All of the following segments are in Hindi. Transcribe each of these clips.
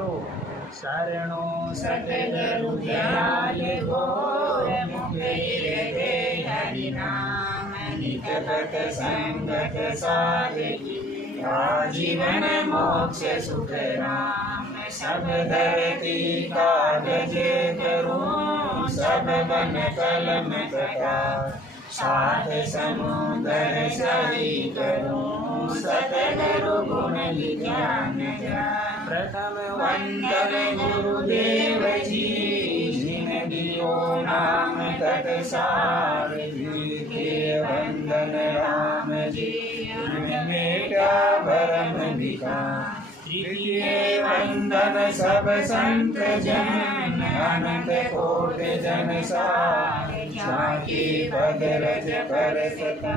करो। शरणो सतगुरु दयाल घोर मुखे हृदय हरि नाम नित भक्त संगत साधकी आजीवन मोक्ष सुख राम सब धरती कागज करूं सब बन कलम कटार सात समुद्र सही करूं सतगुरु गुण ज्ञान जान प्रथम वंदन गुरुदेव जी जिन दियो नाम तत्सार के वंदन राम जी मेटा भरम विकार तृतीय वंदन सब संत जन अनंत कोट जन सार जाके पद रज कर सता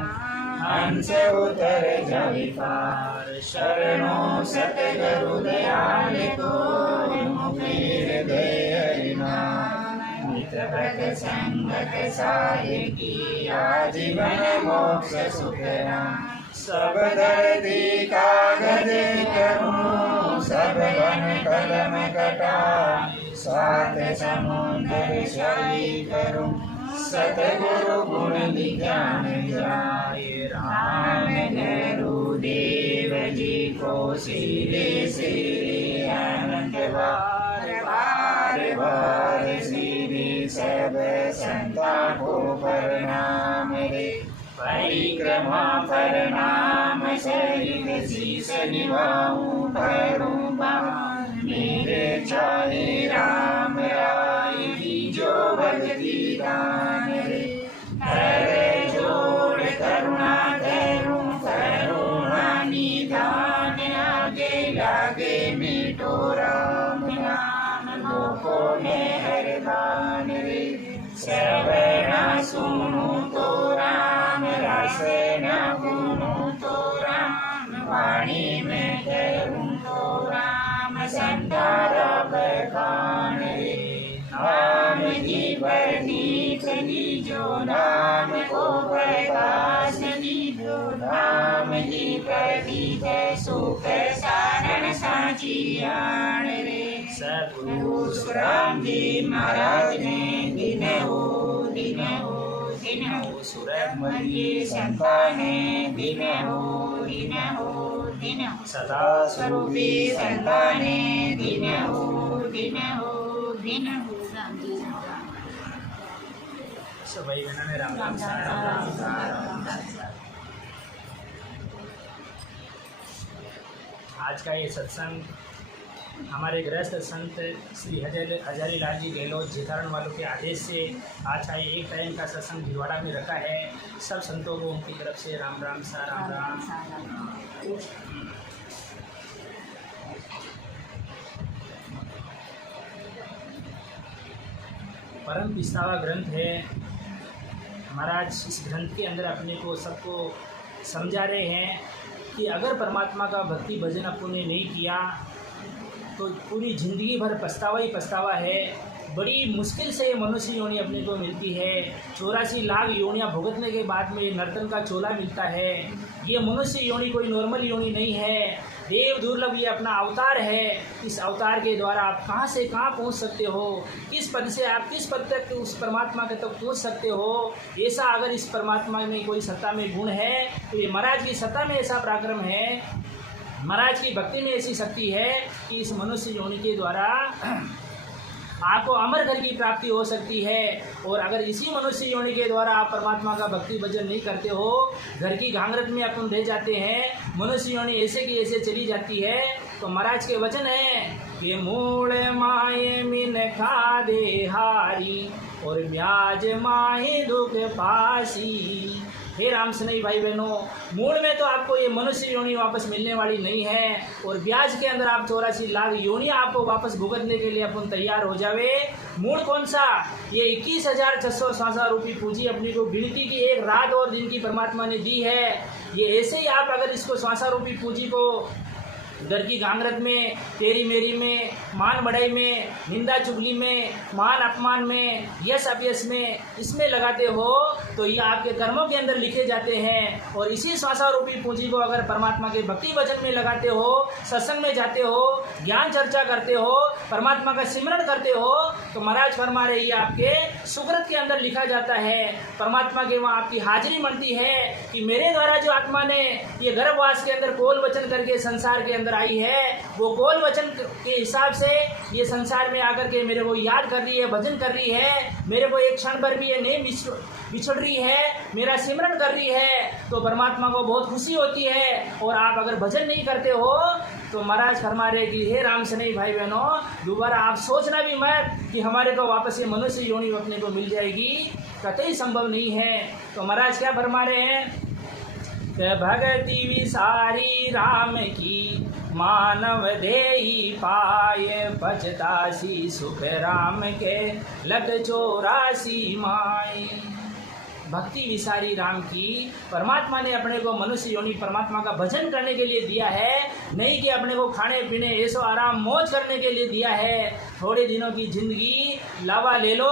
हंस उतर जाहि पार शरणों सतगुरु दयाल को मुखे हृदय हरि नाम नित भक्त संगत साधकी आजीवन मोक्ष सुख राम सब धरती कागज करूं सब बन कलम कटार सात समुद्र सही करूं सतगुरु गुण ज्ञान जाए राम गुरुदेव जी को सिरे सिरे अनंत बार बार बार सिरे सब संता को प्रणाम रे परिक्रमा प्रणाम सहित शीस निभाऊं भरूं बाण मेरे चाहे राम राय की जो भक्ति दान रे हर जोड़ करुणा करूं करुणा निधान आगे लागे मिटो राम नाम लोकों में हर दान रे श्रवण सुनो तो राम रस न गुनो तो राम वाणी में करूं तो राम संतारा बखान रे नाम की परनीत जो नाम को प्रकाश जो नाम की प्रदीप सुख सारण साची आण रे सतगुरु राम जी महाराज ने दिन हो सूरत मलिए संताने दिन हो सदा स्वरूपी संताने दिन हो राम जी सब भाई बहनों ने राम राम राम। आज का ये सत्संग हमारे गृहस्थ संत श्री हजारी लाल जी गहलोत जितारण वालों के आदेश से आज का एक टाइम का सत्संग भिलवाड़ा में रखा है। सब संतों को उनकी तरफ से राम राम सा राम राम। परम पिस्तावा ग्रंथ है महाराज। इस ग्रंथ के अंदर अपने को सबको समझा रहे हैं कि अगर परमात्मा का भक्ति भजन अपन ने नहीं किया तो पूरी ज़िंदगी भर पछतावा ही पछतावा है। बड़ी मुश्किल से ये मनुष्य योनि अपने को मिलती है। 84 लाख योनियाँ भुगतने के बाद में ये नर्तन का चोला मिलता है। ये मनुष्य योनि कोई नॉर्मल योनि नहीं है, देव दुर्लभ ये अपना अवतार है। इस अवतार के द्वारा आप कहाँ से कहाँ पहुँच सकते हो, किस पद से आप किस पद तक उस परमात्मा के तक पहुँच सकते हो। ऐसा अगर इस परमात्मा में कोई सत्ता में गुण है तो ये महाराज की सत्ता में ऐसा पराक्रम है, महाराज की भक्ति में ऐसी शक्ति है कि इस मनुष्य योनि के द्वारा आपको अमर घर की प्राप्ति हो सकती है। और अगर इसी मनुष्य योनि के द्वारा आप परमात्मा का भक्ति भजन नहीं करते हो, घर की घांगरट में अपन रह जाते हैं, मनुष्य योनि ऐसे की ऐसे चली जाती है। तो महाराज के वचन है कि मूल माए मिन खा दे हारी और ब्याज माए दुख पासी। हे राम स्नेही भाई बहनों, मूल में तो आपको ये मनुष्य योनि वापस मिलने वाली नहीं है और ब्याज के अंदर आप 84 लाख योनियाँ आपको वापस भुगतने के लिए अपन तैयार हो जावे। मूल कौन सा? ये 21,667 रुपये पूंजी अपनी को गिनती की एक रात और दिन की परमात्मा ने दी है। ये ऐसे ही आप अगर इसको 67 रुपये पूंजी को घर की गांगरत में, तेरी मेरी में, मान बढ़ाई में, निंदा चुगली में, मान अपमान में, यश अपयश में, इसमें लगाते हो तो ये आपके कर्मों के अंदर लिखे जाते हैं। और इसी श्वासा रूपी पूंजी को अगर परमात्मा के भक्ति वचन में लगाते हो, सत्संग में जाते हो, ज्ञान चर्चा करते हो, परमात्मा का सिमरण करते हो, तो महाराज फरमा रहे ये आपके सुकृत के अंदर लिखा जाता है। परमात्मा के वहाँ आपकी हाजिरी बनती है कि मेरे द्वारा जो आत्मा ने ये गर्भवास के अंदर कोल वचन करके संसार के अंदर आई है, वो कोल वचन के हिसाब से ये संसार में आकर के मेरे को याद कर रही है, भजन कर रही है, मेरे को एक क्षण पर भी ये नहीं बिछड़ रही है, मेरा सिमरन कर रही है, तो परमात्मा को बहुत खुशी होती है। और आप अगर भजन नहीं करते हो तो महाराज फरमा रहे कि हे राम से नहीं भाई बहनों, दोबारा आप सोचना भी मत कि हमारे को वापस ये मनुष्य योनि अपने को मिल जाएगी, कतई संभव नहीं है। तो महाराज क्या फरमा रहे हैं, भगति विसारी राम की मानव देही पाए, पचतासी सुख राम के लट 84 माए। भक्ति विसारी राम की परमात्मा ने अपने को मनुष्य योनि परमात्मा का भजन करने के लिए दिया है, नहीं कि अपने को खाने पीने ऐसो आराम मौज करने के लिए दिया है। थोड़े दिनों की जिंदगी लावा ले लो,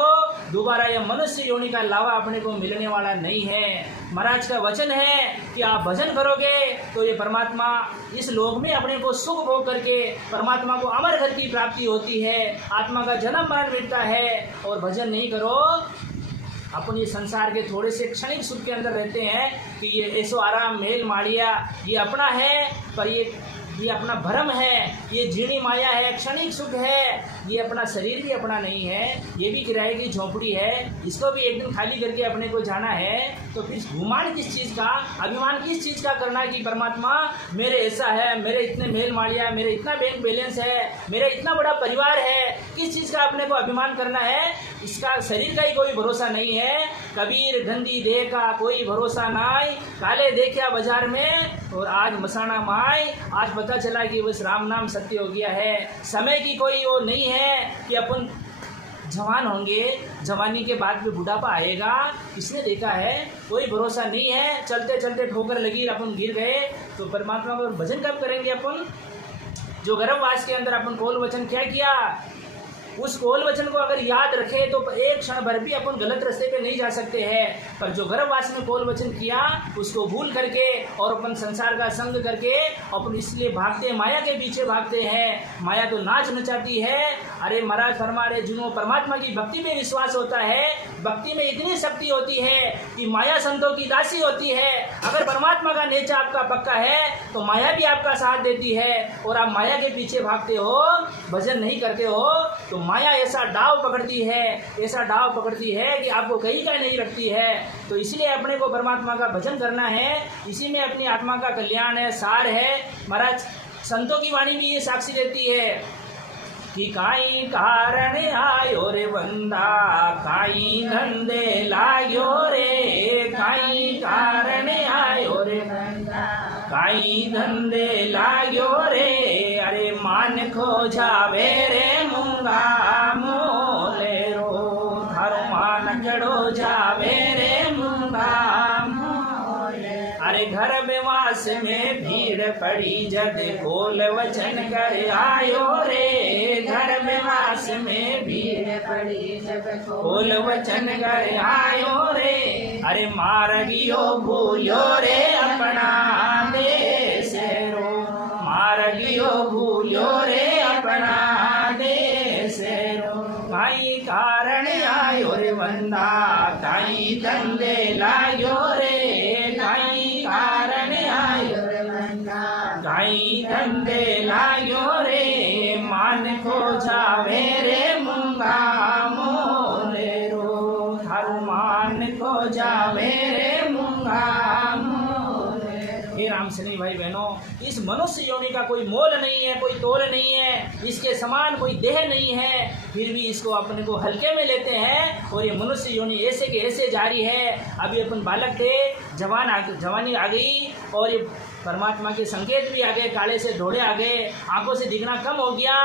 दोबारा यह मनुष्य योनि का लावा अपने को मिलने वाला नहीं है। महाराज का वचन है कि आप भजन करोगे तो ये परमात्मा इस लोक में अपने को सुख भोग करके परमात्मा को अमर घर की प्राप्ति होती है, आत्मा का जन्म मरण मिटता है। और भजन नहीं करो, अपन ये संसार के थोड़े से क्षणिक सुख के अंदर रहते हैं कि ये ऐसो आराम मेल माड़िया ये अपना है, पर ये अपना भ्रम है, ये जीणी माया है, क्षणिक सुख है, ये अपना शरीर भी अपना नहीं है, ये भी किराए की झोंपड़ी है, इसको भी एक दिन खाली करके अपने को जाना है। तो फिर घुमान किस चीज़ का, अभिमान किस चीज़ का करना कि परमात्मा मेरे ऐसा है, मेरे इतने मेल माड़िया, मेरे इतना बैंक बैलेंस है, मेरा इतना बड़ा परिवार है, किस चीज़ का अपने को अभिमान करना है। इसका शरीर का ही कोई भरोसा नहीं है। कबीर गंदी देह का कोई भरोसा नहीं, काले देखा बाजार में और आज मसाना माई, आज पता चला कि बस राम नाम सत्य हो गया है। समय की कोई वो नहीं है कि अपन जवान होंगे, जवानी के बाद में बुढ़ापा आएगा, किसने देखा है, कोई भरोसा नहीं है। चलते चलते ठोकर लगी, अपन गिर गए तो परमात्मा को भजन कब करेंगे अपन। जो गर्भवास के अंदर अपन कोल वचन क्या किया, उस कोल वचन को अगर याद रखे तो एक क्षण भर भी अपन गलत रास्ते पे नहीं जा सकते हैं। पर जो गर्भवास में कोल वचन किया उसको भूल करके और अपन संसार का संग करके अपन इसलिए भागते, माया के पीछे भागते हैं। माया तो नाच नचाती है। अरे महाराज फरमा रहे, जिन्हों परमात्मा की भक्ति में विश्वास होता है, भक्ति में इतनी शक्ति होती है कि माया संतों की दासी होती है। अगर परमात्मा का नेचा आपका पक्का है तो माया भी आपका साथ देती है। और आप माया के पीछे भागते हो, भजन नहीं करते हो, तो माया ऐसा डाव पकड़ती है, ऐसा डाव पकड़ती है कि आपको कहीं का नहीं रखती है। तो इसलिए अपने को परमात्मा का भजन करना है, इसी में अपनी आत्मा का कल्याण है, सार है। महाराज संतों की वाणी भी ये साक्षी देती है कि काई कारण आयो रे बंदा, काई धंधे लाग्यो रे, काई कारण आयो रे बंदा, काई धंधे लाग्यो रे। अरे मान खो जावे रे मूंगा मोले रो, थारो मान जड़ो जावे रे मूंगा मोले। अरे घर विवास में भीड़ पड़ी जद कोल वचन कर आयो रे, घर विवास में भीड़ पड़ी जब कोल वचन कर आयो रे। अरे मार्गियो भूलो रे अपना देश रो, मार्गियो भूलो रे अपना देश रो। भाई कारण आयो रे बंदा, काई धंधे लायो रे, काई कारण आयो रे बंदा, काई धंधे लायो रे। मान खो जावे रे मूंगा मोले रो, थारू मान खो जावे रे मूंगा मोले। हे राम सनी भाई बहनों, इस मनुष्य योनि का कोई मोल नहीं है, कोई तोल नहीं है, इसके समान कोई देह नहीं है, फिर भी इसको अपने को हल्के में लेते हैं। और ये मनुष्य योनि ऐसे के ऐसे जारी है। अभी अपन बालक थे, जवानी आ गई और ये परमात्मा के संकेत भी आ गए, काले से ढोड़े आ गए, आंखों से दिखना कम हो गया।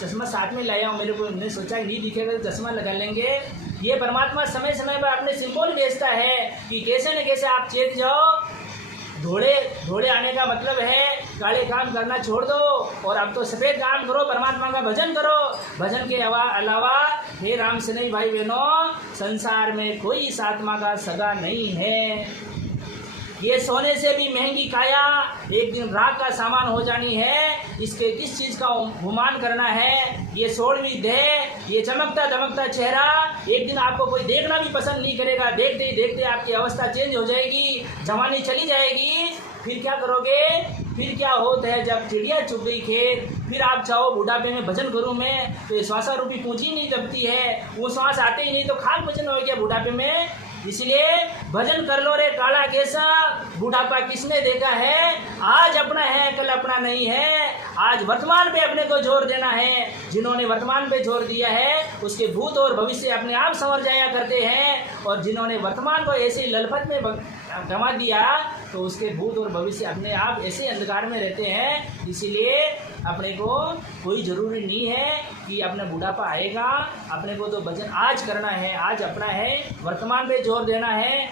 चश्मा साथ में लाया हूँ, मेरे को मैंने सोचा नहीं दिखेगा तो चश्मा लगा लेंगे। ये परमात्मा समय समय पर अपने सिंबल भेजता है कि कैसे न कैसे आप चेत जाओ, घोड़े घोड़े आने का मतलब है काले काम करना छोड़ दो और अब तो सफ़ेद काम करो, परमात्मा का भजन करो। भजन के अलावा हे राम से नहीं भाई बहनों, संसार में कोई इस आत्मा का सगा नहीं है। ये सोने से भी महंगी काया एक दिन राख का सामान हो जानी है। इसके किस चीज़ का गुमान करना है? ये 16वीं देह, ये चमकता दमकता चेहरा एक दिन आपको कोई देखना भी पसंद नहीं करेगा। देखते ही देखते आपकी अवस्था चेंज हो जाएगी, जवानी चली जाएगी। फिर क्या करोगे? फिर क्या होता है जब चिड़िया चुग गई खेत, फिर आप चाहो बुढ़ापे में भजन करूं मैं, तो ये श्वासा रूपी पूंजी नहीं दबती है, वो श्वास आते ही नहीं तो खाक भजन हो गया बुढ़ापे में। इसलिए भजन कर लो रे काला कैसा, बुढ़ापा किसने देखा है? आज अपना है कल अपना नहीं है। आज वर्तमान पे अपने को जोर देना है। जिन्होंने वर्तमान पे जोर दिया है उसके भूत और भविष्य अपने आप संवर जाया करते हैं, और जिन्होंने वर्तमान को ऐसे ललफत में गंवा दिया तो उसके भूत और भविष्य अपने आप ऐसे अंधकार में रहते हैं। इसीलिए अपने को कोई ज़रूरी नहीं है कि अपना बुढ़ापा आएगा। अपने को तो भजन आज करना है, आज अपना है, वर्तमान पे जोर देना है।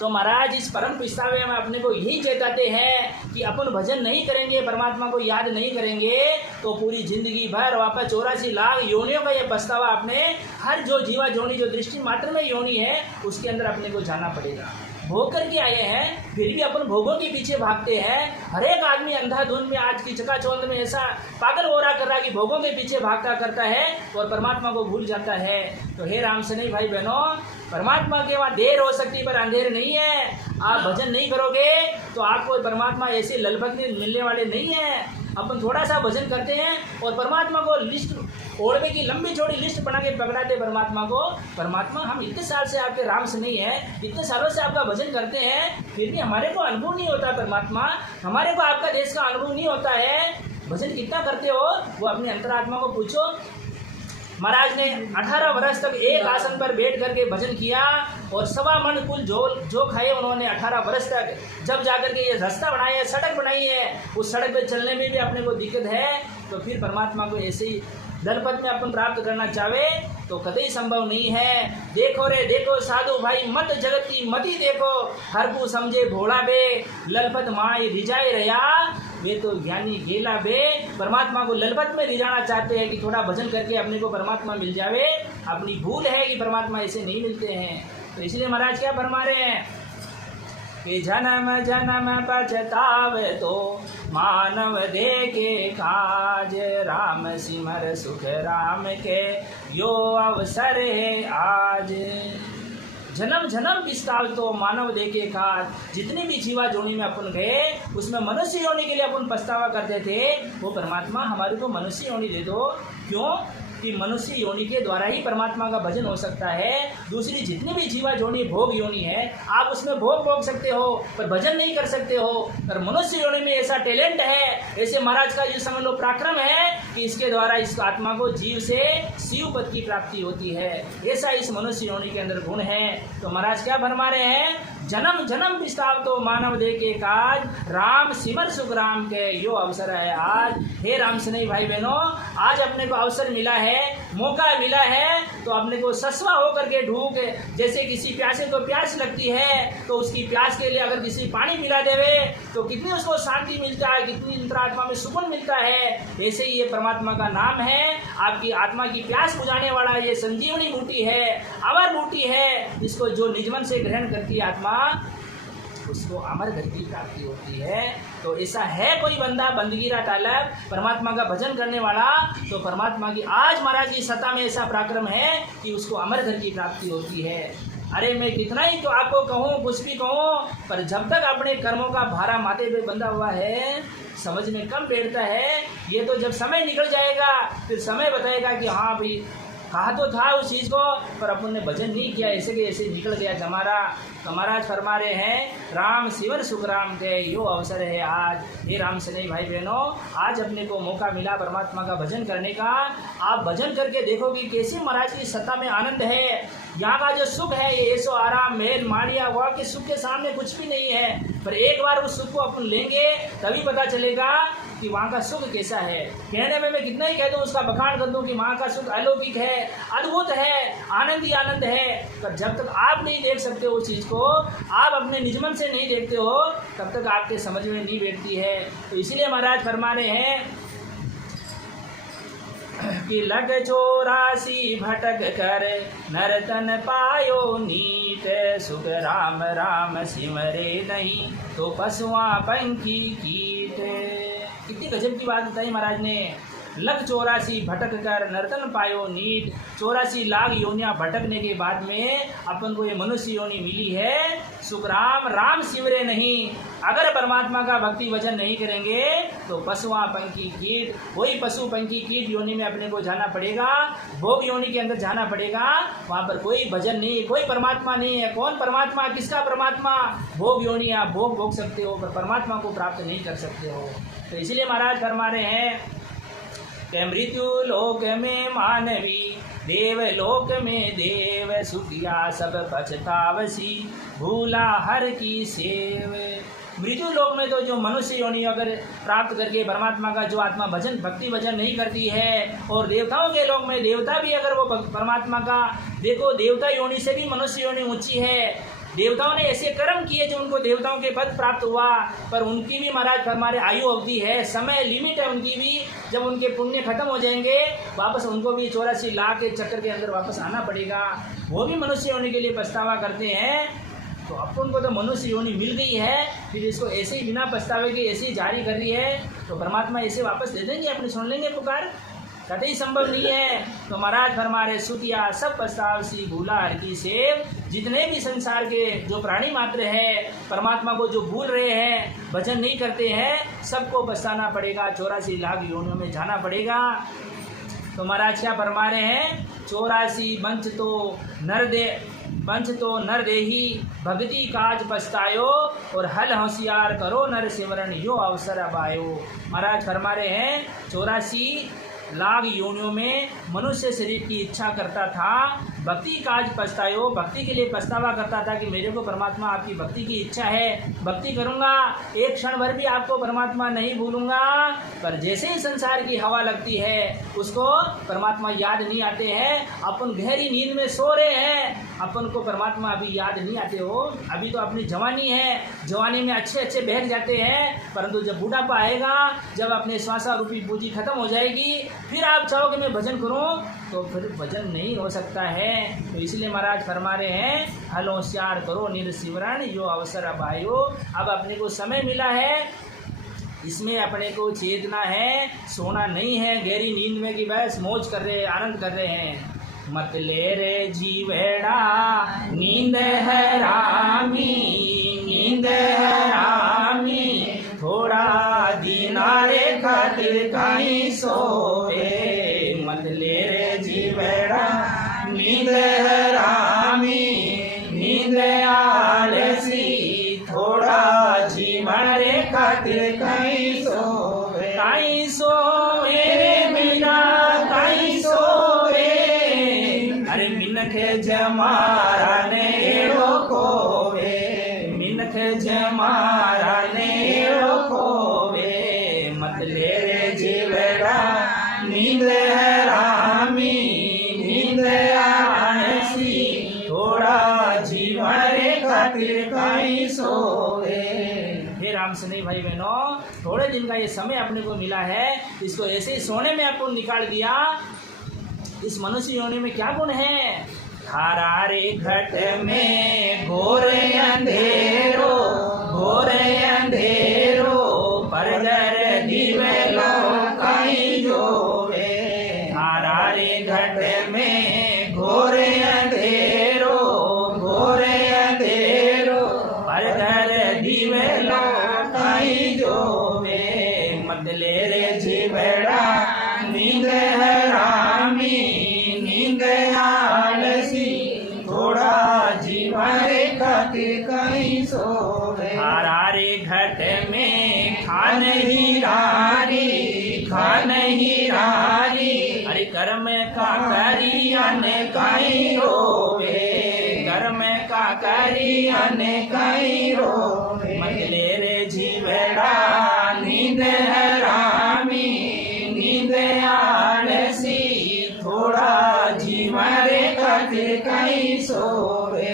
तो महाराज इस परम पिस्तावे में अपने को यही चेताते हैं कि अपन भजन नहीं करेंगे, परमात्मा को याद नहीं करेंगे तो पूरी जिंदगी भर वापस 84 लाख योनियों का ये पछतावा अपने हर जो जीवा जोनी जो दृष्टि मात्र में योनि है उसके अंदर अपने को जाना पड़ेगा। भोग करके आए हैं फिर भी अपन भोगों के पीछे भागते हैं। हर एक आदमी अंधाधुंध में आज की चकाचौंध में ऐसा पागल हो रहा कर रहा कि भोगों के पीछे भागता करता है और परमात्मा को भूल जाता है। तो हे राम से नहीं भाई बहनों, परमात्मा के वहाँ देर हो सकती पर अंधेर नहीं है। आप भजन नहीं करोगे तो आपको परमात्मा ऐसे ललभग मिलने वाले नहीं है। अपन थोड़ा सा भजन करते हैं और परमात्मा को लिस्ट ओढ़ने की लंबी चौड़ी लिस्ट बना के पकड़ाते परमात्मा को। परमात्मा हम इतने साल से आपके राम से नहीं है, इतने सालों से आपका भजन करते हैं फिर भी हमारे को अनुभव नहीं होता। परमात्मा हमारे को आपका देश का अनुभव नहीं होता है। भजन कितना करते हो वो अपने अंतरात्मा को पूछो। महाराज ने 18 वर्ष तक एक आसन पर बैठ करके भजन किया और 1.25 मन कुल जो खाए उन्होंने 18 वर्ष तक। जब जाकर के ये रास्ता बनाई है, सड़क बनाई है, उस सड़क पे चलने में भी अपने को दिक्कत है। तो फिर परमात्मा को ऐसे ही दलपत में अपन प्राप्त करना चाहे तो कतई संभव नहीं है। देखो रे देखो साधु भाई मत जगत की मति देखो, हर को समझे भोला बे, ललपत माई रिजाए रया वे तो ज्ञानी गेला बे। परमात्मा को ललपत में रिझाना चाहते हैं कि थोड़ा भजन करके अपने को परमात्मा मिल जावे। अपनी भूल है कि परमात्मा ऐसे नहीं मिलते हैं। तो इसलिए महाराज क्या फरमा रहे हैं कि जन्म जन्म पछतावे तो मानव दे के काज, राम सिमर सुख राम के यो अवसर है आज। जन्म जन्म विस्तार तो मानव देखे काज। जितनी भी जीवा जोनी में अपन गए उसमें मनुष्य योनि के लिए अपन पछतावा करते थे, वो परमात्मा हमारे को मनुष्य योनि दे दो। क्यों कि मनुष्य योनि के द्वारा ही परमात्मा का भजन हो सकता है। दूसरी जितनी भी जीवा जोनी भोग योनि है आप उसमें भोग सकते हो पर भजन नहीं कर सकते हो। पर मनुष्य योनि में ऐसा टैलेंट है, ऐसे महाराज का ये समझ लो पराक्रम है कि इसके द्वारा इस आत्मा को जीव से शिव पद की प्राप्ति होती है। ऐसा इस मनुष्य योनि के अंदर गुण है। तो महाराज क्या फरमा रहे हैं, जन्म जन्म विस्तार तो मानव दे के काज, राम सिमर सुख राम के यो अवसर है आज। हे राम से नहीं भाई बहनों, आज अपने को अवसर मिला है, मौका मिला है तो अपने को ससवा होकर के ढूंढ, जैसे किसी प्यासे को प्यास लगती है तो उसकी प्यास के लिए अगर किसी पानी पिला देवे तो कितनी उसको शांति मिलता है, कितनी अंतरात्मा में सुकून मिलता है। ऐसे ही ये परमात्मा का नाम है। आपकी आत्मा की प्यास बुझाने वाला ये संजीवनी बूटी है, अमर बूटी है। इसको जो निजमन से ग्रहण करती आत्मा उसको अमर गति की प्राप्ति होती है। तो ऐसा है कोई बंदा बंदगीरा तालब परमात्मा का भजन करने वाला, तो परमात्मा की आज महाराज की सत्ता में ऐसा पराक्रम है कि उसको अमर घर की प्राप्ति होती है। अरे मैं कितना ही तो आपको कहूँ, कुछ भी कहूँ, पर जब तक अपने कर्मों का भारा माथे पे बंधा हुआ है समझ में कम बैठता है। ये तो जब समय निकल जाएगा फिर समय बताएगा कि हाँ भाई कहा तो था उस चीज़ को पर अपन ने भजन नहीं किया, ऐसे के ऐसे निकल गया जमारा। तो महाराज फरमा रहे हैं राम सिमर सुख राम के यो अवसर है आज। ये राम से नहीं भाई बहनों, आज अपने को मौका मिला परमात्मा का भजन करने का। आप भजन करके देखो कि कैसे महाराज की सत्ता में आनंद है। यहाँ का जो सुख है ये ऐसो आराम महल मारिया हुआ के सुख के सामने कुछ भी नहीं है। पर एक बार उस सुख को अपन लेंगे तभी पता चलेगा कि वहाँ का सुख कैसा है। कहने में मैं कितना ही कह दूँ, उसका बखान कर दूँ कि वहाँ का सुख अलौकिक है, अद्भुत है, आनंद ही आनंद है, पर जब तक आप नहीं देख सकते उस चीज़ को, आप अपने निजमन से नहीं देखते हो, तब तक आपके समझ में नहीं बैठती है। तो इसलिए महाराज फरमा रहे हैं कि लग 84 भटक कर नरतन पायो नीट, सुख राम राम सिमरे नहीं तो पशुआ पंखी कीट। कितनी गजब की बात बताई महाराज ने। लग 84 भटक कर नर्तन पायो नीट, 84 लाख योनियाँ भटकने के बाद में अपन को ये मनुष्य योनि मिली है। सुख राम राम सिमरे नहीं, अगर परमात्मा का भक्ति भजन नहीं करेंगे तो पशुआ पंखी कीट, वही पशु पंखी कीट योनि में अपने को जाना पड़ेगा, भोग योनि के अंदर जाना पड़ेगा। वहाँ पर कोई भजन नहीं, कोई परमात्मा नहीं है। कौन परमात्मा, किसका परमात्मा? भोग योनि आप भोग भोग सकते हो पर परमात्मा को प्राप्त नहीं कर सकते हो। तो इसलिए महाराज फरमा रहे हैं कि मृत्यु लोक में मानवी, देव लोक में देव, सुखिया सब पछतावसी, भूला हर की सेव। मृत्यु लोक में तो जो मनुष्य योनि अगर प्राप्त करके परमात्मा का जो आत्मा भजन भक्ति भजन नहीं करती है, और देवताओं के लोक में देवता भी अगर वो परमात्मा का, देखो देवता योनि से भी मनुष्य योनि ऊंची है। देवताओं ने ऐसे कर्म किए जो उनको देवताओं के पद प्राप्त हुआ, पर उनकी भी महाराज हमारे आयु अवधि है, समय लिमिट है उनकी भी। जब उनके पुण्य खत्म हो जाएंगे वापस उनको भी 84 लाख के चक्कर के अंदर वापस आना पड़ेगा। वो भी मनुष्य होने के लिए पछतावा करते हैं। तो अपन को तो मनुष्य योनि मिल गई है, फिर इसको ऐसे ही बिना पछतावे के ऐसे ही जारी कर रही है, तो परमात्मा ऐसे वापस दे देंगे, अपने सुन लेंगे पुकार? कतई संभव नहीं है। तो महाराज फरमा रहे सुतिया सब पछतावसी, भूला हर की सेव। जितने भी संसार के जो प्राणी मात्र है, परमात्मा को जो भूल रहे हैं, भजन नहीं करते हैं, सबको पछताना पड़ेगा, 84 लाख योनियों में जाना पड़ेगा। तो महाराज क्या फरमा रहे हैं? 84 वंश तो नर देही, भक्ति काज पछतायो, और हल होशियार करो नर सिमरन, यो अवसर अब आयो। महाराज फरमा रहे हैं 84 लाख योनियों में मनुष्य शरीर की इच्छा करता था, भक्ति काज पछतायो, भक्ति के लिए पछतावा करता था कि मेरे को परमात्मा आपकी भक्ति की इच्छा है, भक्ति करूंगा, एक क्षण भर भी आपको परमात्मा नहीं भूलूंगा। पर जैसे ही संसार की हवा लगती है उसको परमात्मा याद नहीं आते हैं। अपन गहरी नींद में सो रहे हैं, अपन को परमात्मा अभी याद नहीं आते हो। अभी तो अपनी जवानी है, जवानी में अच्छे अच्छे बहक जाते हैं, परंतु जब बुढ़ापा आएगा, जब अपने श्वासा रूपी पूंजी खत्म हो जाएगी, फिर आप चाहोगे मैं भजन करूं, तो फिर भजन नहीं हो सकता है। तो इसलिए महाराज फरमा रहे हैं हल होशियार करो निर सिमरण, यो अवसर अब आयो। अब अपने को समय मिला है, इसमें अपने को चेतना है, सोना नहीं है गहरी नींद में कि बस मौज कर रहे हैं, आनंद कर रहे हैं। मत ले रे जीवेड़ा नींद है रामी, नींद है रामी, थोड़ा दीनारे खातिर कहीं सोए। मत ले रे जीवेड़ा नींद है रामी, नींद आलसी, थोड़ा जीवरे खातिर कहीं सोए। कहीं सोए बिना कहीं सोए, अरे मिनख जमारा ने रोकोवे, मिनख जमारा ने रोकोवे। मत ले रे जीवेड़ा नींद है रामी, नींद आलसी, थोड़ा जीवरे खातिर कहीं सोए। हे राम सने भाई बहनों, थोड़े दिन का ये समय अपने को मिला है, इसको ऐसे ही सोने में अपन निकाल दिया। इस मनुष्य योनि में क्या गुण है? धारा रे घट में घोर अंधेरो, घोर अंधेरो, परदर दिवेलो कहीं जोवे। धारा रे घट में घोर अंधेरो, घोर अंधेरो, परदर दिवेलो कहीं जोवे। मत ले रे जीवेड़ा नींद है रामी, नींद आलसी, थोड़ा जीवरे खातिर कहीं सोवे। धारा रे घट में खान ही रारी, खान ही रारी, अरे कर्म का करियन कहीं रोवे, कर्म का करियन कहीं रोवे। मत ले बेड़ा नींद हरामी नींद आलसी थोड़ा जी मारे खातिर कहीं सोवे।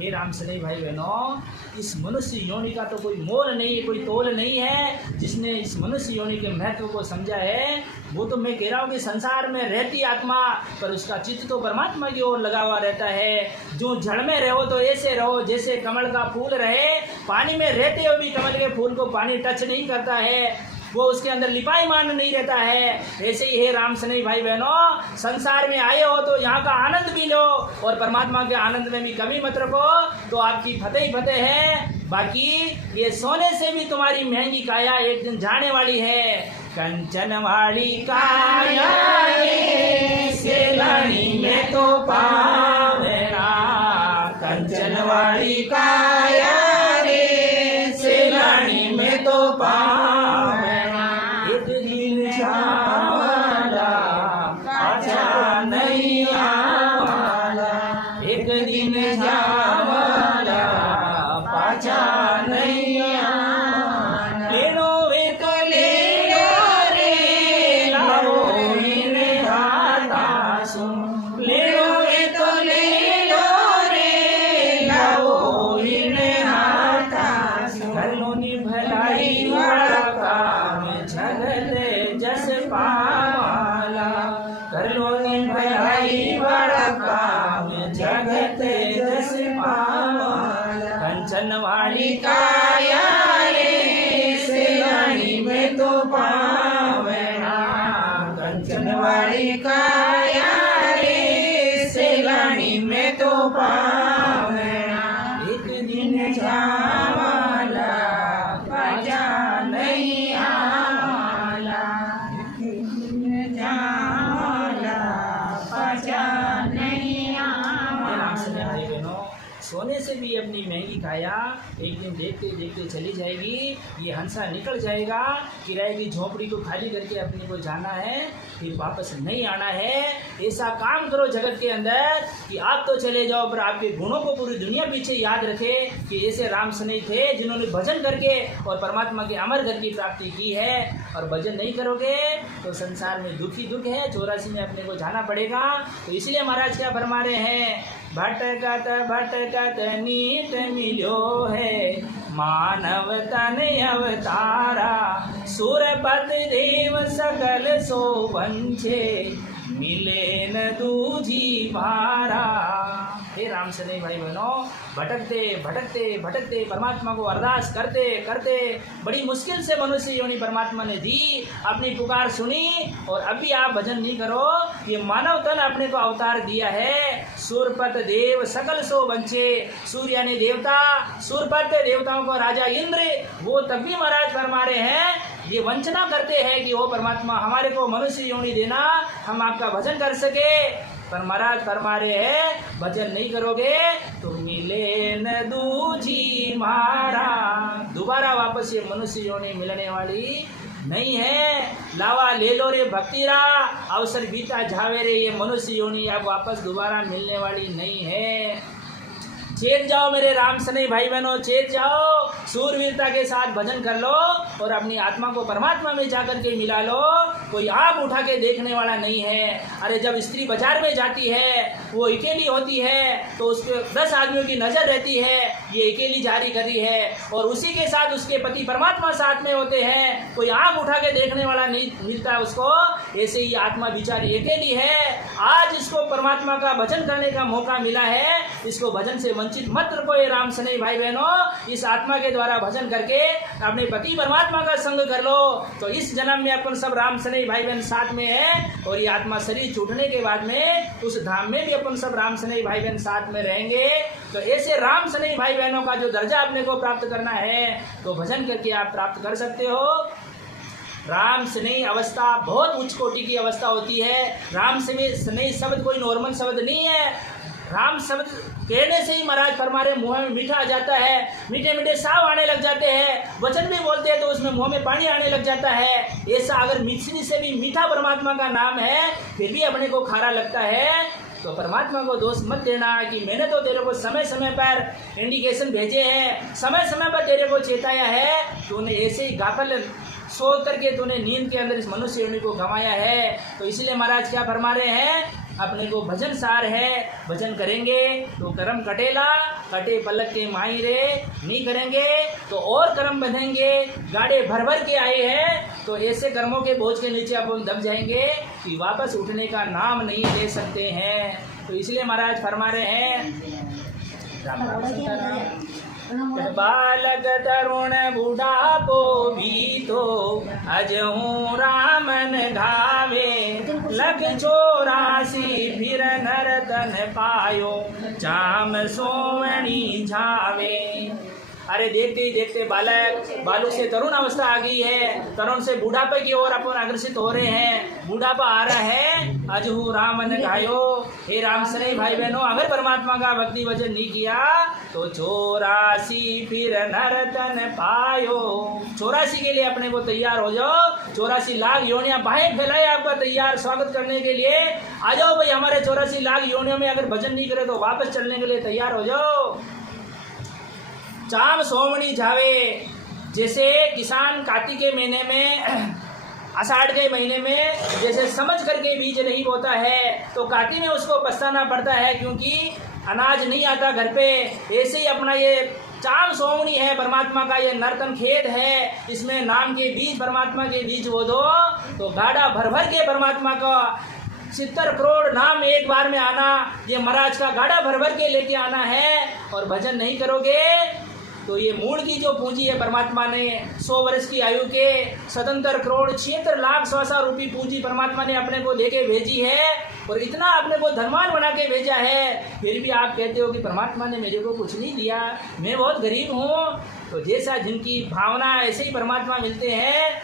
हे राम सने भाई बहनों, इस मनुष्य योनि का तो कोई मोल नहीं है, कोई तोल नहीं है। जिसने इस मनुष्य योनि के महत्व को समझा है वो तो मैं कह रहा हूँ कि संसार में रहती आत्मा पर उसका चित्त तो परमात्मा की ओर लगा हुआ रहता है। जो जड़ में रहो तो ऐसे रहो जैसे कमल का फूल रहे, पानी में रहते हुए भी कमल के फूल को पानी टच नहीं करता है, वो उसके अंदर लिपाईमान नहीं रहता है। ऐसे ही है राम सने भाई बहनों, संसार में आए हो तो यहाँ का आनंद भी लो और परमात्मा के आनंद में भी कमी मत रखो, तो आपकी फतेह ही फतेह है। बाकी ये सोने से भी तुम्हारी महंगी काया एक दिन जाने वाली है। कंचन वाली काया रे सेलानी में तो पावेना, कंचन वाली काया रे सेलानी में तो पावेना। एक दिन जावाला पाछा नहीं आवाला, एक दिन जावाला पाछा नहीं आवाला। लेनो वे तो ले लो रे लाओ इने हाथा सुन, लेनो वे तो ले लो रे लाओ इने हाथा सुन। घरलोनी भलाई वाला काम झगले जस पावाला, घरलोनी भलाई वाला काम जगते जस पावाला। कंचन वाली काया रे सेलानी में तो पावेना, कंचन वाली काया रे सेलानी में तो पावेना। एक दिन जावाला पाछा नहीं आवाला, एक दिन जावाला पाछा नहीं आवाला। राम सने भाई बहनों, सोने से भी अपनी महंगी काया एक दिन देखते देखते चली जाएगी। ये हंसा निकल जाएगा, किराए की झोपड़ी को खाली करके अपने को जाना है, फिर वापस नहीं आना है। ऐसा काम करो जगत के अंदर कि आप तो चले जाओ पर आपके गुणों को पूरी दुनिया पीछे याद रखे कि ऐसे राम सने थे जिन्होंने भजन करके और परमात्मा के अमर घर की प्राप्ति की है। और भजन नहीं करोगे तो संसार में दुख ही दुख है, 84 में अपने को जाना पड़ेगा। तो इसलिए महाराज क्या फरमा रहे हैं, भटकत भटकत नीत मिलो है मानव तन अवतारा, सुरपति देव सकल सो वंशे मिले न दूजी भारा। हे राम सने भाई बहनों, भटकते भटकते भटकते परमात्मा को अरदास करते करते बड़ी मुश्किल से मनुष्य योनि परमात्मा ने दी, अपनी पुकार सुनी और अभी आप भजन नहीं करो। ये मानव तन अपने को अवतार दिया है, सूरपत देव सकल सो वंशे, सूर्य यानी देवता, सूरपत देवताओं को राजा इंद्र, वो तब भी महाराज फरमा रहे हैं ये वंचना करते हैं कि वो परमात्मा हमारे को मनुष्य योनि देना, हम आपका भजन कर सके। पर महाराज फरमा रहे हैं भजन नहीं करोगे तो मिले न दूजी मारा, दोबारा वापस ये मनुष्य योनि मिलने वाली नहीं है। लावा ले लो रे भक्तिरा, अवसर बीता जावे रे, ये मनुष्य योनि अब वापस दोबारा मिलने वाली नहीं है। चेत जाओ मेरे राम सने भाई बहनों, चेत जाओ, सूरवीरता के साथ भजन कर लो और अपनी आत्मा को परमात्मा में जाकर के मिला लो। कोई आँख उठा के देखने वाला नहीं है। अरे जब स्त्री बाजार में जाती है वो अकेली होती है तो उसके 10 आदमियों की नज़र रहती है, ये अकेली जारी कर रही है, और उसी के साथ उसके पति परमात्मा साथ में होते हैं, कोई आँख उठा के देखने वाला नहीं मिलता उसको। ऐसे ही आत्मा बिचारी अकेली है। आज इसको परमात्मा का भजन करने का मौका मिला है, इसको भजन से वंचित मत रखो ये राम सने भाई बहनों। इस आत्मा के द्वारा भजन करके अपने पति परमात्मा का संग कर लो, तो इस जन्म में अपन सब राम सने भाई बहन साथ में है, और ये आत्मा शरीर छूटने के बाद में उस धाम में भी अपन सब राम सने भाई बहन साथ में रहेंगे। तो ऐसे राम सने भाई बहनों का जो दर्जा अपने को प्राप्त करना है तो भजन करके आप प्राप्त कर सकते हो। राम स्नेह अवस्था बहुत उच्च कोटि की अवस्था होती है। राम स्नेह शब्द कोई नॉर्मल शब्द नहीं है। राम शब्द कहने से ही महाराज फरमा रहे मुँह में मीठा आ जाता है, मीठे मीठे साव आने लग जाते हैं, वचन भी बोलते हैं तो उसमें मुँह में पानी आने लग जाता है। ऐसा अगर मिश्री से भी मीठा परमात्मा का नाम है फिर भी अपने को खारा लगता है। तो परमात्मा को दोष मत देना कि मैंने तो तेरे को समय समय पर इंडिकेशन भेजे हैं, समय समय पर तेरे को चेताया है, तूने ऐसे ही गाफल सो करके तूने नींद के अंदर इस मनुष्य योनि को गंवाया है। तो इसलिए महाराज क्या फरमा रहे हैं, अपने को भजन सार है, भजन करेंगे तो कर्म कटेला, कटे पलक के माई रे, नहीं करेंगे तो और कर्म बनेंगे, गाड़े भर भर के आए हैं तो ऐसे कर्मों के बोझ के नीचे अपन दब जाएंगे कि वापस उठने का नाम नहीं ले सकते हैं। तो इसलिए महाराज फरमा रहे हैं, बालक तरुण बुढ़ापो भी तो अजहू रामन घावे, लख 84 फिर नरतन पायो, चाम सोवणी झावे। अरे देखते ही देखते बालक से तरुण अवस्था आ गई है, तरुण से बुढ़ापे की ओर अपन अग्रसित हो रहे हैं, बुढ़ापा आ रहा है। अजहू रामन घायो, हे राम सरे भाई बहनों, अगर परमात्मा का भक्ति भजन नहीं किया तो 84 फिर नरतन पायो, 84 के लिए अपने को तैयार हो जाओ। 84 लाख योनियां बाहें फैलाए आपका तैयार स्वागत करने के लिए। आ जाओ भाई, हमारे 84 लाख योनियों में अगर भजन नहीं करे तो वापस चलने के लिए तैयार हो जाओ। चाम सोमणी झावे, जैसे किसान कार्तिक के महीने में, आषाढ़ के महीने में जैसे समझ करके बीज नहीं बोता है तो कार्तिक में उसको पछताना पड़ता है क्योंकि अनाज नहीं आता घर पे। ऐसे ही अपना ये चाम सोमनी है परमात्मा का, ये नर्तन खेत है, इसमें नाम के बीज, परमात्मा के बीज बो दो तो गाड़ा भर भर के परमात्मा का 70 करोड़ नाम एक बार में आना, ये महाराज का गाड़ा भर भर के लेके आना है। और भजन नहीं करोगे तो ये मूल की जो पूंजी है परमात्मा ने 100 वर्ष की आयु के 77 करोड़ 76 लाख 100 रुपये पूंजी परमात्मा ने अपने को देके भेजी है और इतना अपने को धनवान बना के भेजा है। फिर भी आप कहते हो कि परमात्मा ने मेरे को कुछ नहीं दिया, मैं बहुत गरीब हूँ। तो जैसा जिनकी भावना ऐसे ही परमात्मा मिलते हैं।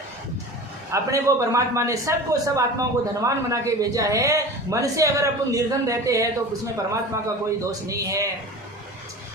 अपने को परमात्मा ने सबको, सब आत्माओं को धनवान बना के भेजा है। मन से अगर अपन निर्धन रहते हैं तो उसमें परमात्मा का कोई दोष नहीं है।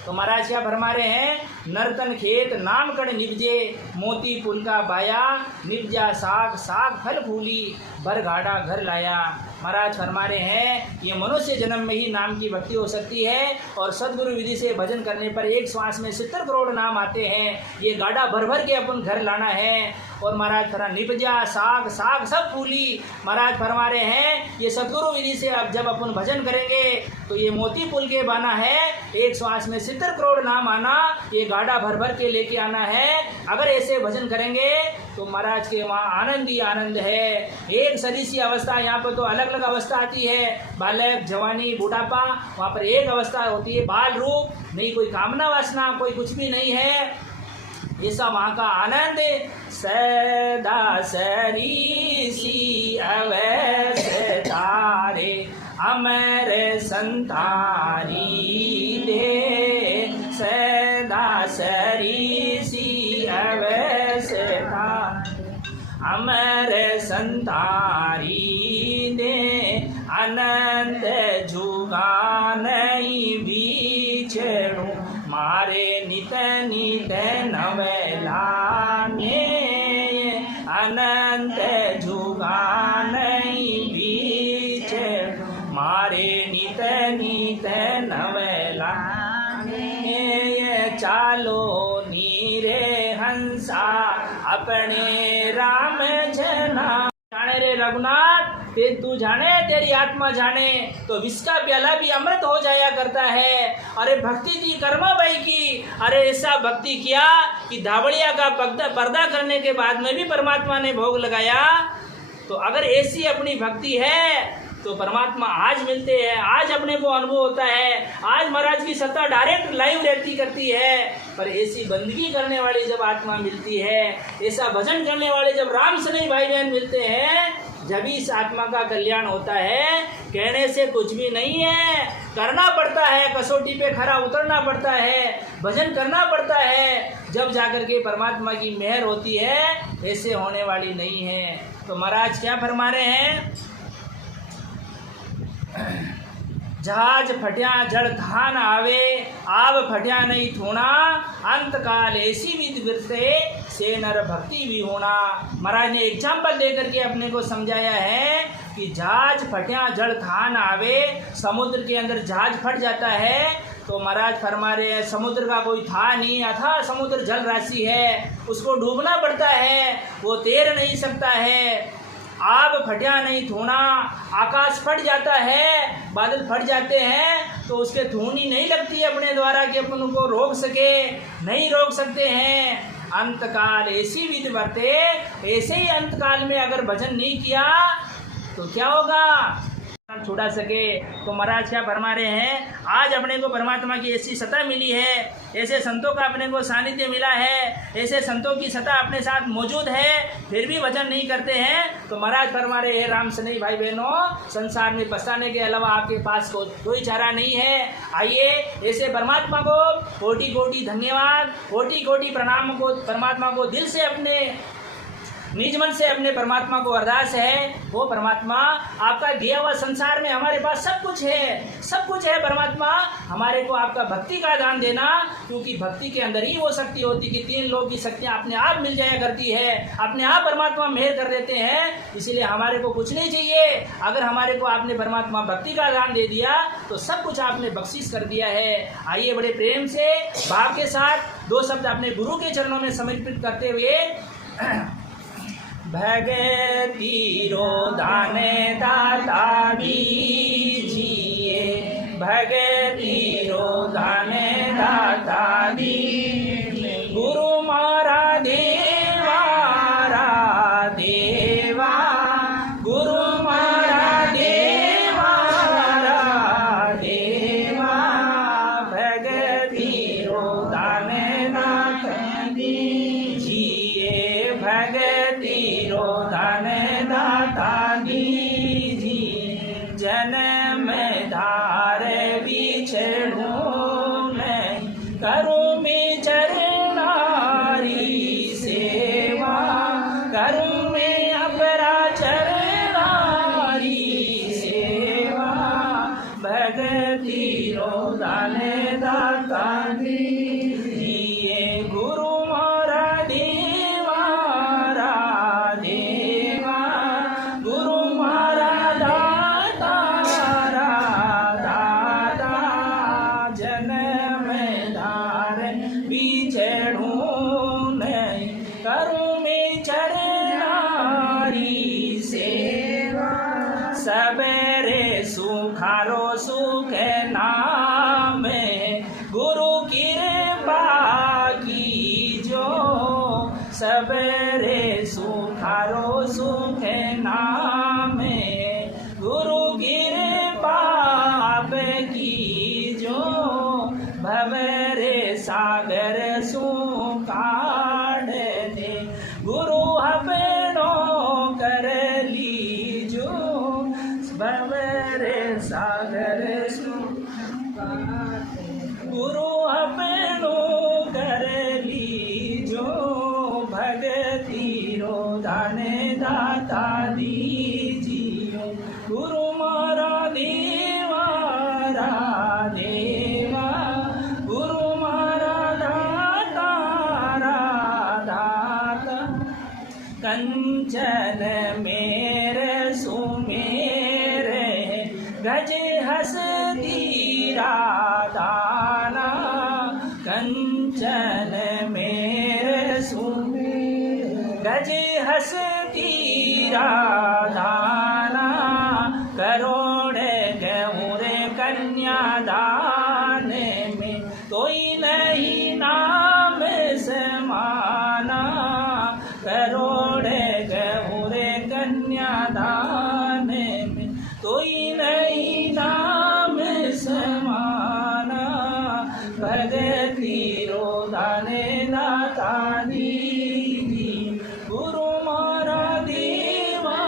तो महाराज क्या फरमा रहे हैं, नर्तन खेत नाम कण निपजे, मोती पुल का बाया, निपजा साग साग फल फूली, भर घाड़ा घर लाया। महाराज फरमा रहे हैं ये मनुष्य जन्म में ही नाम की भक्ति हो सकती है और सदगुरु विधि से भजन करने पर एक श्वास में 70 करोड़ नाम आते हैं। ये गाड़ा भर भर के अपन घर लाना है। और महाराज फरमा निपजा साग साग सब फूली। महाराज फरमा रहे हैं ये सदगुरु विधि से अब जब अपन भजन करेंगे तो ये मोती पुल के बाना है, एक श्वास में 70 करोड़ नाम आना, ये गाड़ा भर भर के लेके आना है। अगर ऐसे भजन करेंगे तो महाराज के वहाँ आनंद ही आनंद है। एक शरीर सी अवस्था, यहाँ पर तो अलग अलग अवस्था आती है, बालक, जवानी, बुढ़ापा, वहाँ पर एक अवस्था होती है बाल रूप, नहीं कोई कामना वासना, कोई कुछ भी नहीं है। ऐसा वहाँ का आनंद सदा सरीसी अवश्य तारे, अमर संतारी दे, सदा सरीसी अवश्य तारे, अमर संतारी दे, अनंत जुगानई बीचणु, मारे नित नित नवलाने, अनंत जुगानई बीच, मारे नित नित नवलाने, चालो नीरे हंसा अपने राम जना। जाने रे रघुनाथ, ते तू जाने, तेरी आत्मा जाने तो विष का प्याला भी अमृत हो जाया करता है। अरे भक्ति थी कर्मा बाई की, अरे ऐसा भक्ति किया कि धावड़िया का पर्दा करने के बाद में भी परमात्मा ने भोग लगाया। तो अगर ऐसी अपनी भक्ति है तो परमात्मा आज मिलते हैं, आज अपने को अनुभव होता है, आज महाराज की सत्ता डायरेक्ट लाइव रहती करती है। पर ऐसी बंदगी करने वाली जब आत्मा मिलती है, ऐसा भजन करने वाले जब राम सने भाई बहन मिलते हैं, जब इस आत्मा का कल्याण होता है। कहने से कुछ भी नहीं है, करना पड़ता है, कसौटी पे खरा उतरना पड़ता है, भजन करना पड़ता है, जब जाकर के परमात्मा की मेहर होती है। ऐसे होने वाली नहीं है। तो महाराज क्या फरमा रहे हैं, जहाज फटिया जड़ धान आवे, आव फटिया नहीं थोना, अंत काल ऐसी विध विरते से नर भक्ति भी होना। महाराज ने एग्जाम्पल देकर के अपने को समझाया है। कि जहाज फटिया जल खान आवे, समुद्र के अंदर जहाज फट जाता है तो महाराज फरमा रहे हैं समुद्र का कोई था नहीं, अथाह समुद्र जल राशि है, उसको डूबना पड़ता है, वो तैर नहीं सकता है। आग फटिया नहीं धूना, आकाश फट जाता है, बादल फट जाते हैं तो उसके धूनी नहीं लगती है अपने द्वारा कि अपन उनको रोक सके, नहीं रोक सकते हैं। अंतकाल ऐसी विधि बरते, ऐसे ही अंतकाल में अगर भजन नहीं किया तो क्या होगा, छुड़ा सके। तो महाराज क्या फरमा रहे हैं, आज अपने को परमात्मा की ऐसी सत्ता मिली है, ऐसे संतों का अपने को सानिध्य मिला है, ऐसे संतों की सत्ता अपने साथ मौजूद है, फिर भी भजन नहीं करते हैं। तो महाराज फरमा रहे हैं राम सनई भाई बहनों, संसार में पछताने के अलावा आपके पास कोई चारा नहीं है। आइए ऐसे परमात्मा को कोटि कोटि धन्यवाद, कोटि कोटि प्रणाम को परमात्मा को दिल से अपने निज मन से अपने परमात्मा को अरदास है, वो परमात्मा आपका दिया हुआ संसार में हमारे पास सब कुछ है, सब कुछ है परमात्मा, हमारे को आपका भक्ति का दान देना, क्योंकि भक्ति के अंदर ही वो शक्ति होती कि 3 लोग की शक्तियाँ अपने आप मिल जाया करती है, अपने आप परमात्मा मेहर कर देते हैं। इसीलिए हमारे को कुछ नहीं चाहिए, अगर हमारे को आपने परमात्मा भक्ति का दान दे दिया तो सब कुछ आपने बख्शिश कर दिया है। आइए बड़े प्रेम से भाव के साथ 2 शब्द अपने गुरु के चरणों में समर्पित करते हुए भगति रो दाने दाता दीजिए, भगति रो दाने दाता दीजिए, गुरु मारा देवा देवा, गुरु मारा देवा देवा, भगति रो दाने दाता दीजिए, भगति दाने दाता दीजिए, जन्म धार बिछड़ू नहीं, करूँ मैं चरनारी सेवा, करूँ मैं अपरा चरनारी सेवा, भगति रो दाने दाता दीजिए, गुरु मारा सबरे सुखारो सुख नाम, गुरु कृपा की जो, सबरे सुखारो सुख नाम, गुरु कृपा की जो, भवरे सागर सुकाड़ दे, गुरु अपनो कर लीजो, भवरे सागर गुरु अपनो कर लीजो, भगति रो दाने दाता दीजियो, गुरु मारा देवा देवा, गुरु मारा दाता दाता, कंचन मेरे सुमेरे गज हसती राधाना, कंचन मेरे सुमेरे गज हसती राधाना, करोड़ गौर कन्यादान में कोई नहीं नाम समाना, करोड़ गौर कन्यादान में कोई नहीं नाम समाना, भगति रो दाने दाता दीजिए, गुरु मारा देवा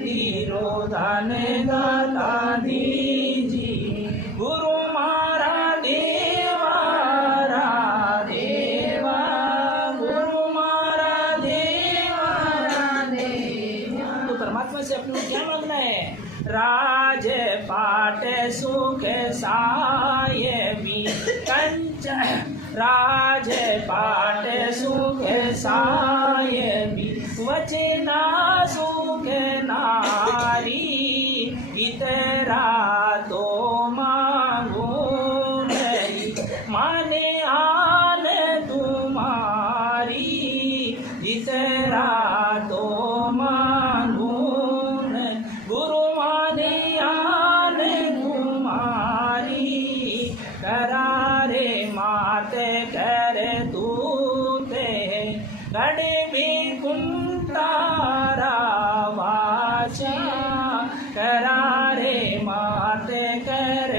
दीरो दान दाता दीजिए। गुरु मारा देवा देवा, गुरु मारा देवा देवा। तो परमात्मा से अपने को क्या मांगना है? राज पाट सुख साय भी कंचन, राज पाट सुख साय भी वचना सुख नारी, इतरा तो मांगो नहीं, माने आन तुम्हारी, इतरा तो मांगो नहीं। गुरु माने आन तुम्हारी, करारे माते कर तूते, गड़े भी कुंतारा वाचा, करारे माते कर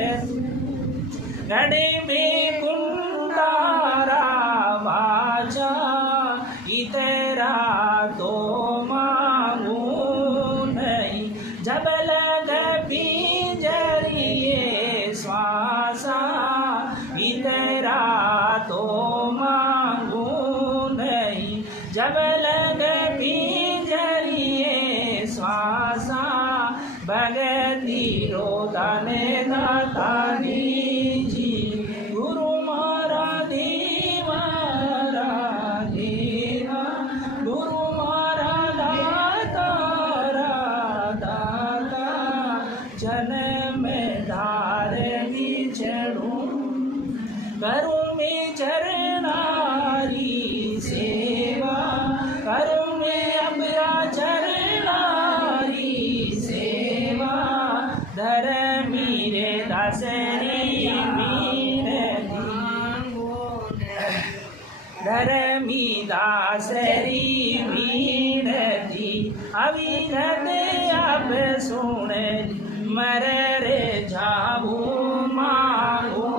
गड़े में कुंतारा वाचा, इतरा तो मांगू नहीं। जब लग पिंजरिए श्वासा, इतरा तो मांगू नहीं। जब लग पिंजरिए श्वासा, भगति रोदन दाता दीजिए। गुरु मारा देवा देवा, गुरु मारा दाता दाता, जन्म धारणी चढ़ूं करूं में चरणारी सेवा, करूं में अबरा चरणारी सेवा। धर्मी रे दासरी मीनती, धर्मी दासरी मीनती, अविरत अब सुन मर रे जाबू मांगू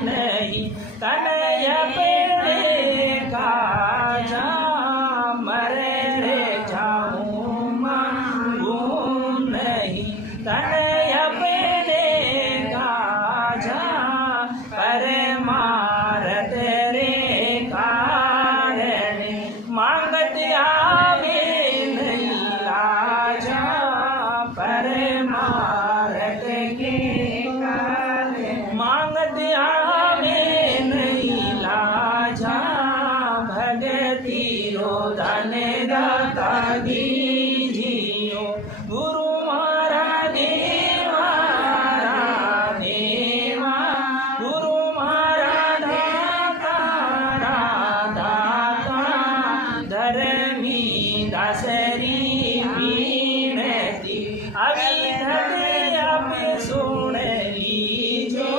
नहीं। तनय पेड़े काजा, मर रे जाबू मांगू नहीं। तनय पेड़े काजा, पर मारत रे कारण, मांगत आवे नहीं लाजा, पर मारत के कारण, मांगत आवे नहीं लाजा। भगति रोदन दाता दीजियो। गुरु मारा देवा देवा, गुरु मारा दाता दाता, धर्मी दासरी मीनती, अविरत अब सुन लीजो।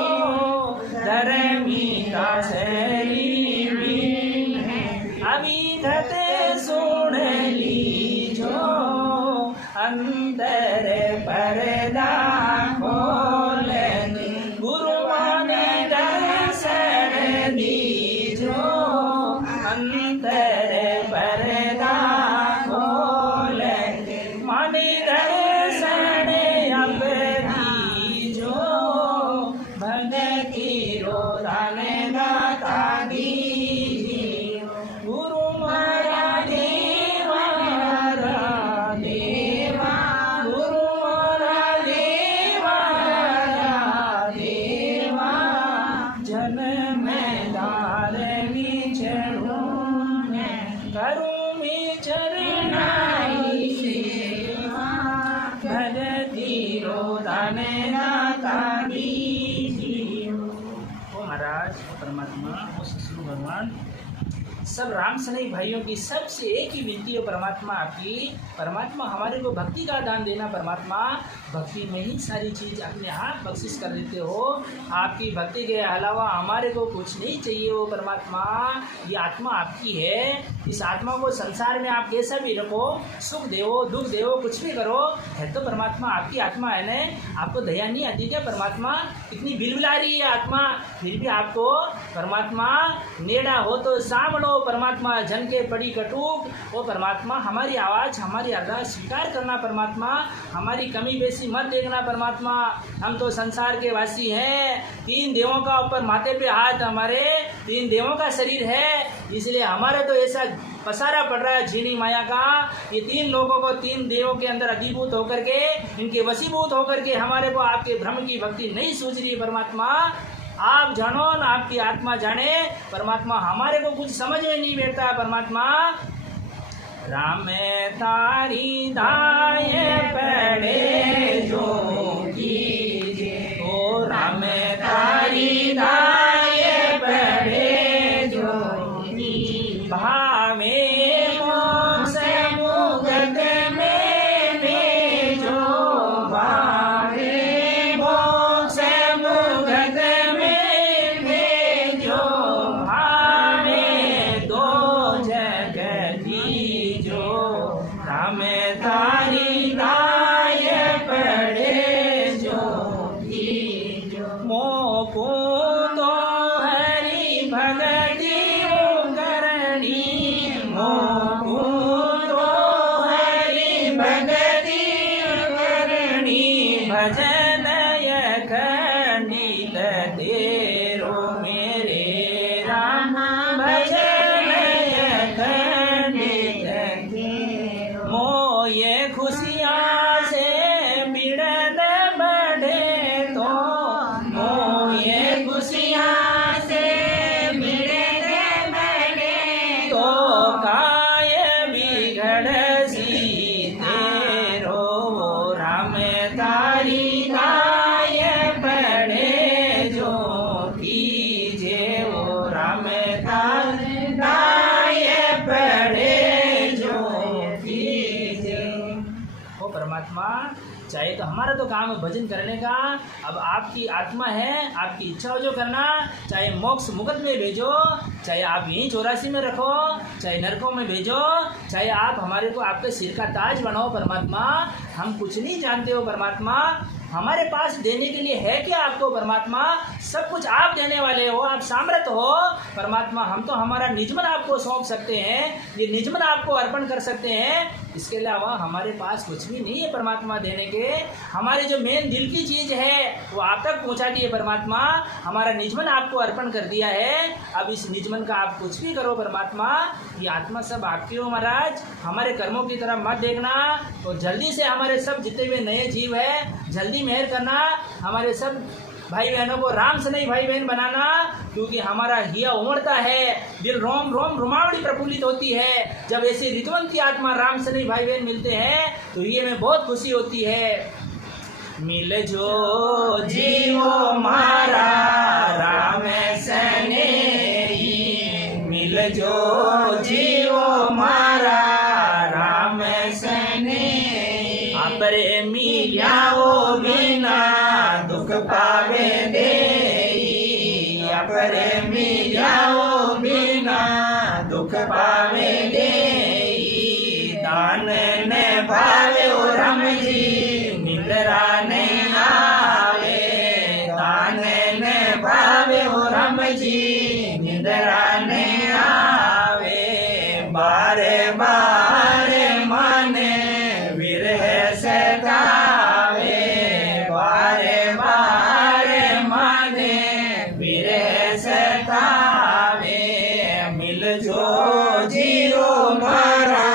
धर्मी दासरी मीनती, अविरत सुन लीजो। अंदर पर्दा खोलन, गुरु माने दर्शन दीजो। अंदर पर्दा खोलन, माने दर्शन अब दीजो। भगति रोदन दाता दीजियो। गुरु मारा देवा देवा, गुरु मारा देवा देवा, जन्म धारणी चढ़ूं करूं में चरणारी सेवा। भगति रोदन दाता दीजियो। ओ महाराज, ओ परमात्मा, ओ ससुर भगवान, सब राम सनई भाइयों की सबसे एक ही विनती है परमात्मा आपकी। परमात्मा हमारे को भक्ति का दान देना। परमात्मा भक्ति में ही सारी चीज़ अपने हाथ बख्शिश कर देते हो। आपकी भक्ति के अलावा हमारे को कुछ नहीं चाहिए। वो परमात्मा, ये आत्मा आपकी है। इस आत्मा को संसार में आप कैसा भी रखो, सुख देवो दुख देवो कुछ भी करो, है तो परमात्मा आपकी आत्मा है ना। आपको दया नहीं आती क्या? परमात्मा इतनी बिलबिला रही है आत्मा, फिर भी आपको परमात्मा नेड़ा हो तो सामलो, परमात्मा जन के पड़ी कटुक। वो परमात्मा हमारी आवाज़ हमारी अरदास स्वीकार करना, परमात्मा हमारी कमी बेसी मत देखना। परमात्मा हम तो संसार के वासी हैं, 3 देवों का ऊपर माथे पे हाथ, हमारे 3 देवों का शरीर है, इसलिए हमारे तो ऐसा पसारा पड़ रहा है झीनी माया का। ये 3 लोगों को 3 देवों के अंदर अधिभूत होकर के, इनके वशीभूत होकर के हमारे को आपके ब्रह्म की भक्ति नहीं सूझ रही है। परमात्मा आप जानो ना, आपकी आत्मा जाने। परमात्मा हमारे को कुछ समझ में नहीं बैठता। परमात्मा राम तारी दाय पड़े जो कीजे, ओ राम तारी दाय पड़े जो भावे मोक्ष मुगत में जो, भावे मोक्ष मुगत में जो, भावे दो जगती जो, राम तारी दाय पड़े जो मोको तो हरि भगति करनी, मोको तो हरि भगति करनी, भजन खंडित तेरो मेरे राम, भजन खंडित मोये खुशियाँ से बिड़द बढ़े तो, मोये खुशियाँ से बिड़द बढ़े तो, काय बिगड़ सी तेरो राम तारी दाय पड़े जो कीजे, वो राम तारी दाय पड़े जो कीजे। ओ परमात्मा चाहे तो हमारा तो काम है भजन करने का, अब आपकी आत्मा है, आपकी इच्छा हो जो करना, चाहे मोक्ष मुगत में भेजो, चाहे आप यहीं 84 में रखो, चाहे नरकों में भेजो, चाहे आप हमारे को आपके सिर का ताज बनाओ। परमात्मा हम कुछ नहीं जानते हो, परमात्मा हमारे पास देने के लिए है क्या आपको? परमात्मा सब कुछ आप देने वाले हो, आप सामर्थ्य हो। परमात्मा हम तो हमारा निजमन आपको सौंप सकते हैं, ये निजमन आपको अर्पण कर सकते हैं, इसके अलावा हमारे पास कुछ भी नहीं है परमात्मा देने के। हमारे जो मेन दिल की चीज़ है वो आप तक पहुंचा दी है परमात्मा, हमारा निजमन आपको अर्पण कर दिया है। अब इस निजमन का आप कुछ भी करो परमात्मा, ये आत्मा सब आपकी हो महाराज, हमारे कर्मों की तरफ मत देखना। तो जल्दी से हमारे सब जितने भी नए जीव है जल्दी मेहर करना, हमारे सब भाई बहनों को राम से नहीं भाई बहन बनाना, क्योंकि हमारा हिया उमड़ता है, दिल रोम रोम रुमावड़ी प्रफुल्लित होती है। जब ऐसी ऋतुवंती आत्मा राम से नहीं भाई बहन मिलते हैं तो ये में बहुत खुशी होती है। मिल जो जीवो मारा राम सने, मिल जो जीवो मारा राम सने, अपरे मिलाओ बिना दुख पावे दे, अपरे मिलाओ बिना दुख पावे दे, दान न भावे ओ राम जी निंद्रा नहीं आवे, दान न भावे ओ राम जी निंद्रा नहीं आवे, बारे बारे माने विरह सतावे, बारे बारे माने विरह सतावे, मिल जो जीरो मारा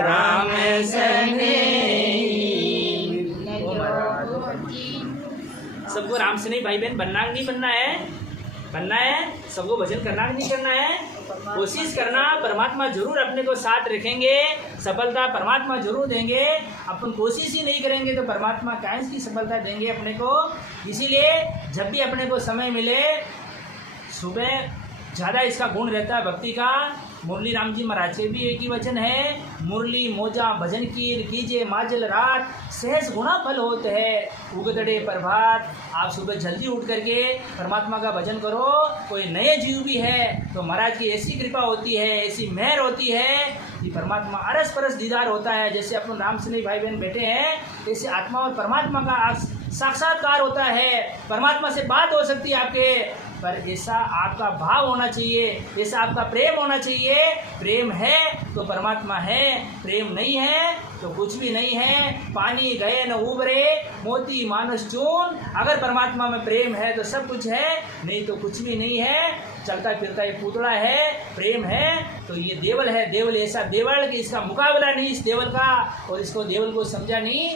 राम सने। सबको राम से नहीं भाई बहन बनना नहीं बनना है, बनना है सबको भजन करना नहीं करना है, कोशिश करना। परमात्मा जरूर अपने को साथ रखेंगे, सफलता परमात्मा जरूर देंगे। अपन कोशिश ही नहीं करेंगे तो परमात्मा कैसे की सफलता देंगे अपने को। इसीलिए जब भी अपने को समय मिले, सुबह ज़्यादा इसका गुण रहता है भक्ति का, मुरली राम जी महाराज के भी एक ही वचन है, मुरली मोजा भजन कीजिए माजल रात, सहज गुणा फल होते है उगदड़े प्रभात। आप सुबह जल्दी उठ करके परमात्मा का भजन करो। कोई नए जीव भी है तो महाराज की ऐसी कृपा होती है, ऐसी मेहर होती है कि परमात्मा अरस परस दीदार होता है। जैसे अपन राम स्नेही भाई बहन बैठे हैं, ऐसे आत्मा और परमात्मा का साक्षात्कार होता है। परमात्मा से बात हो सकती है आपके, पर ऐसा आपका भाव होना चाहिए, ऐसा आपका प्रेम होना चाहिए। प्रेम है तो परमात्मा है, प्रेम नहीं है तो कुछ भी नहीं है। पानी गए न उबरे, मोती मानस चून। अगर परमात्मा में प्रेम है तो सब कुछ है, नहीं तो कुछ भी नहीं है। चलता फिरता ये पुतला है, प्रेम है तो ये देवल है। देवल ऐसा देवल कि इसका मुकाबला नहीं इस देवल का, और इसको देवल को समझा नहीं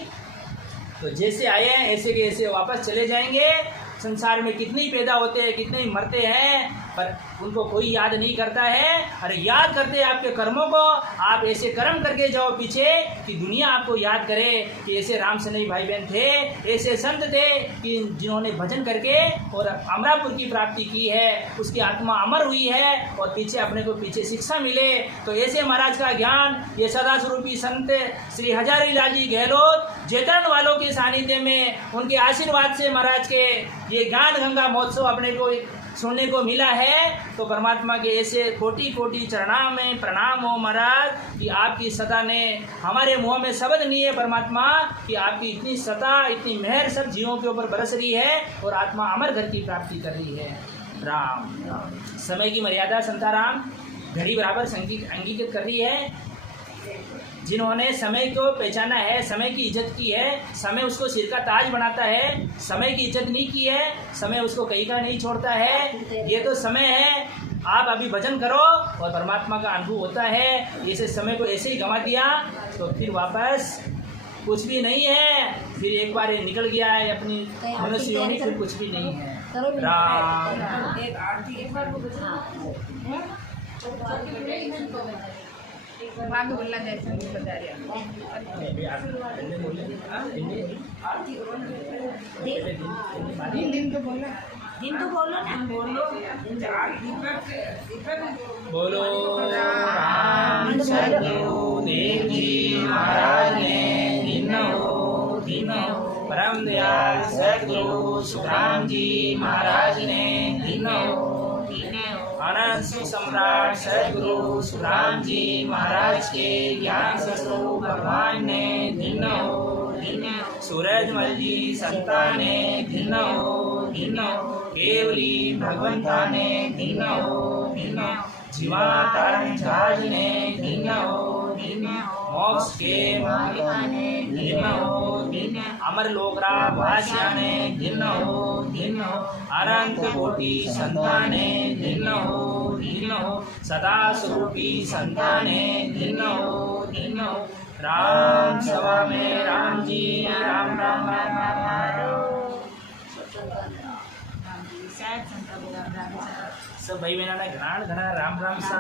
तो जैसे आए हैं ऐसे के ऐसे वापस चले जाएंगे। संसार में कितने ही पैदा होते हैं, कितने ही मरते हैं, पर उनको कोई याद नहीं करता है। अरे याद करते हैं आपके कर्मों को। आप ऐसे कर्म करके जाओ पीछे कि दुनिया आपको याद करे कि ऐसे राम स्नेही भाई बहन थे, ऐसे संत थे कि जिन्होंने भजन करके और अमरापुर की प्राप्ति की है, उसकी आत्मा अमर हुई है और पीछे अपने को पीछे शिक्षा मिले। तो ऐसे महाराज का ज्ञान, ये सदा स्वरूपी संत श्री हजारी लाल जी गहलोत जैतरण वालों के सानिध्य में, उनके आशीर्वाद से महाराज के ये ज्ञान गंगा महोत्सव अपने को सुनने को मिला है। तो परमात्मा के ऐसे कोटि कोटि चरणों में प्रणाम हो महाराज कि आपकी सता ने, हमारे मुंह में शब्द नहीं है परमात्मा कि आपकी इतनी सता, इतनी मेहर सब जीवों के ऊपर बरस रही है और आत्मा अमर घर की प्राप्ति कर रही है। राम समय की मर्यादा संताराम घड़ी बराबर अंगीकृत कर रही है। जिन्होंने समय को पहचाना है, समय की इज्जत की है, समय उसको सिर का ताज बनाता है। समय की इज्जत नहीं की है, समय उसको कहीं का नहीं छोड़ता है। ये तो समय है, आप अभी भजन करो और परमात्मा का अनुभव होता है। ऐसे समय को ऐसे ही गंवा दिया तो फिर वापस कुछ भी नहीं है। फिर एक बार ये निकल गया है अपनी मनुष्य योनि, फिर कुछ भी नहीं है। राम भाग बोलना जैसे बता रहे दिन तो बोलो, दिन तो बोलो ना, बोलो राम सद्गुरु देव जी महाराज ने दिनो परम दयाल सद्गुरु सुखराम जी महाराज ने दिनो अनंत सम्राट सद्गुरु सुखराम जी महाराज के ज्ञान स्वरूप भगवान ने दिनो सूरजमल जी संता ने दिनो केवली भगवंता ने दिनो जीवा तारण जहाज ने दिनो मोक्ष के मालिका ने दिनो अमर लोकरा भाष्या ने दिनो अनंत कोटि संता ने दिनो सदा स्वरूपी संता ने दिनो राम सभा में राम जी राम राम राम राम। सब भाई बहना घना घना राम राम सा।